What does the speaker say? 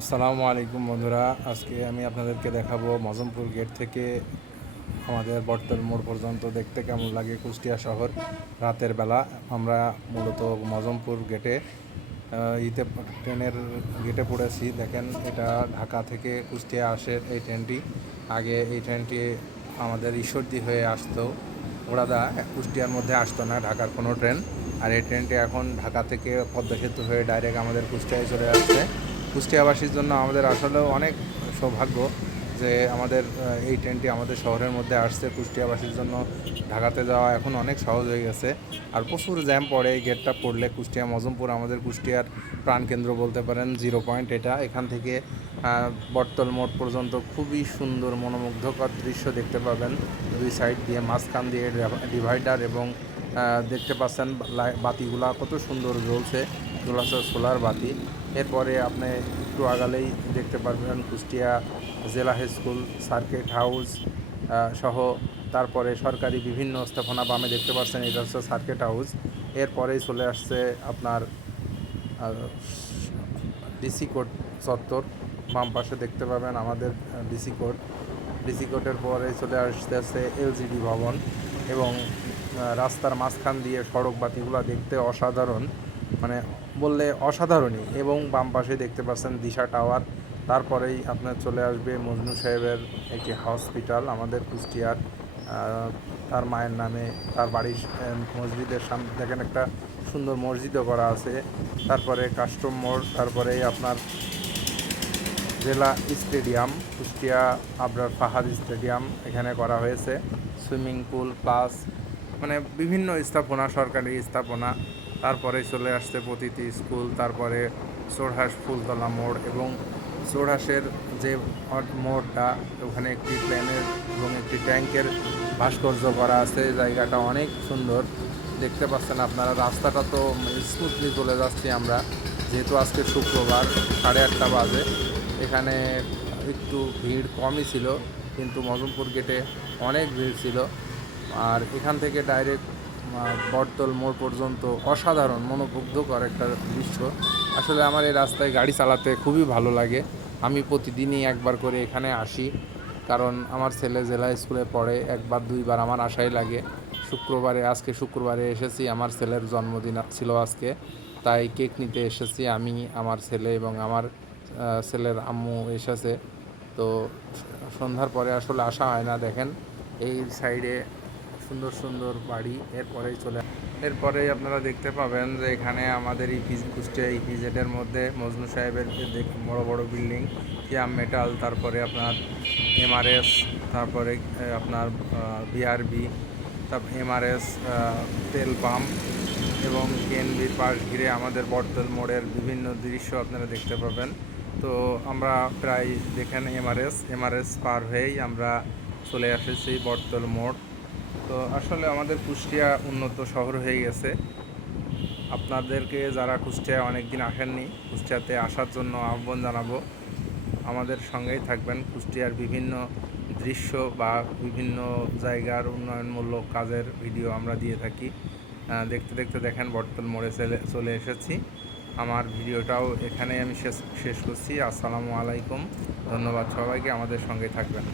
আসসালামু আলাইকুম বন্ধুরা, আজকে আমি আপনাদেরকে দেখাবো মজমপুর গেট থেকে আমাদের বটতল মোড় পর্যন্ত দেখতে কেমন লাগে কুষ্টিয়া শহর রাতের বেলা। আমরা মূলত মজমপুর গেটে ইতে ট্রেনের গেটে পড়েছি। দেখেন, এটা ঢাকা থেকে কুষ্টিয়া আসে এই ট্রেনটি। আগে এই ট্রেনটি আমাদের ঈশ্বরদী হয়ে আসতো, ওড়াদা কুষ্টিয়ার মধ্যে আসতো না ঢাকার কোনো ট্রেন। আর এই ট্রেনটি এখন ঢাকা থেকে পদ্মা সেতু হয়ে ডাইরেক্ট আমাদের কুষ্টিয়ায় চলে আসছে। কুষ্টিয়াবাসীর জন্য আমাদের আসলেও অনেক সৌভাগ্য যে আমাদের এই ট্রেনটি আমাদের শহরের মধ্যে আসছে। কুষ্টিয়াবাসীর জন্য ঢাকাতে যাওয়া এখন অনেক সহজ হয়ে গেছে। আর প্রচুর জ্যাম পড়ে এই গেটটা পড়লে। কুষ্টিয়া মজমপুর আমাদের কুষ্টিয়ার প্রাণকেন্দ্র বলতে পারেন, জিরো পয়েন্ট এটা। এখান থেকে বটতল মোড় পর্যন্ত খুবই সুন্দর মনোমুগ্ধকর দৃশ্য দেখতে পাবেন। দুই সাইড দিয়ে মাঝখান দিয়ে ডিভাইডার এবং দেখতে পাচ্ছেন বাতিগুলা কত সুন্দর জ্বলছে, সোলার বাতি। এরপরে আপনি একটু আগালেই দেখতে পারবেন কুষ্টিয়া জেলা হাই স্কুল, সার্কিট হাউস সহ তারপরে সরকারি বিভিন্ন স্থাপনা বামে দেখতে পাচ্ছেন, এটা হচ্ছে সার্কিট হাউস। এরপরেই চলে আসছে আপনার ডিসি কোর্ট চত্বর, বাম পাশে দেখতে পাবেন আমাদের ডিসি কোর্ট। ডিসি কোর্টের পরে চলে আসতেছে এলজিডি ভবন এবং রাস্তার মাঝখান দিয়ে সড়ক বাতিগুলো দেখতে অসাধারণ, মানে বললে অসাধারণই। এবং বাম পাশে দেখতে পাচ্ছেন দিশা টাওয়ার। তারপরেই আপনার চলে আসবে মজনু সাহেবের একটি হসপিটাল আমাদের কুষ্টিয়ার, তার মায়ের নামে। তার বাড়ির মসজিদের সামনে দেখেন একটা সুন্দর মসজিদও করা আছে। তারপরে কাস্টম মোড়, তারপরে আপনার জেলা স্টেডিয়াম কুষ্টিয়া আবরার ফাহাদ স্টেডিয়াম এখানে করা হয়েছে। সুইমিং পুল প্লাস মানে বিভিন্ন স্থাপনা, সরকারি স্থাপনা। তারপরে চলে আসছে প্রতিটি স্কুল। তারপরে চোরহাঁস ফুলতলা মোড় এবং চোরহাঁসের যে মোড়টা, ওখানে একটি প্লেনের এবং একটি ট্যাঙ্কের ভাস্কর্য করা আছে। জায়গাটা অনেক সুন্দর দেখতে পাচ্ছেন আপনারা। রাস্তাটা তো স্মুথলি চলে যাচ্ছি আমরা, যেহেতু আজকে শুক্রবার 8:30 বাজে। এখানে একটু ভিড় কমই ছিল, কিন্তু মজমপুর গেটে অনেক ভিড় ছিল। আর এখান থেকে ডাইরেক্ট বটতল মোড় পর্যন্ত অসাধারণ মনোমুগ্ধকর একটা দৃশ্য। আসলে আমার এই রাস্তায় গাড়ি চালাতে খুবই ভালো লাগে। আমি প্রতিদিনই একবার করে এখানে আসি, কারণ আমার ছেলে জেলা স্কুলে পড়ে। একবার দুইবার আমার আসাই লাগে। আজকে শুক্রবারে এসেছি, আমার ছেলের জন্মদিন ছিল আজকে, তাই কেক নিতে এসেছি আমি, আমার ছেলে এবং আমার ছেলের আম্মু এসেছে। তো সন্ধ্যার পরে আসলে আসা হয় না। দেখেন এই সাইডে সুন্দর সুন্দর বাড়ি। এরপরেই আপনারা দেখতে পাবেন যে এখানে আমাদের কুষ্টিয়া ইপিজেডের মধ্যে মজনু সাহেবের বড় বড় বিল্ডিং, কিয়াম মেটাল, তারপরে আপনার এমআরএস, তারপরে আপনার বিআরবি, তারপর এমআরএস তেল পাম্প এবং কেএনবির পাশ ঘিরে আমাদের বটতল মোড়ের বিভিন্ন দৃশ্য আপনারা দেখতে পাবেন। তো আমরা প্রায় দেখেন এমআরএস পার হয়েই আমরা চলে এসেছি বটতল মোড়। তো আসলে আমাদের কুষ্টিয়া উন্নত শহর হয়ে গেছে। আপনাদেরকে যারা কুষ্টিয়ায় অনেক দিন আসেননি, কুষ্টিয়াতে আসার জন্য আহ্বান জানাবো। আমাদের সঙ্গেই থাকবেন। কুষ্টিয়ার বিভিন্ন দৃশ্য বা বিভিন্ন জায়গার উন্নয়নমূলক কাজের ভিডিও আমরা দিয়ে থাকি। দেখতে দেখতে দেখেন বটতল মোড়ে চলে এসেছি। আমার ভিডিওটাও এখানেই আমি শেষ করছি। আসসালামু আলাইকুম, ধন্যবাদ সবাইকে, আমাদের সঙ্গে থাকবেন।